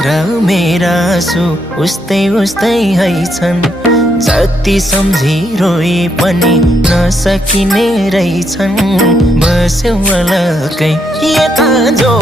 र मेरा आँसु उस्तै उस्तै है छन्। जति सम्झी रोए पनि नसकिने रहेछन्। बस्यौ अलग्गै यता जो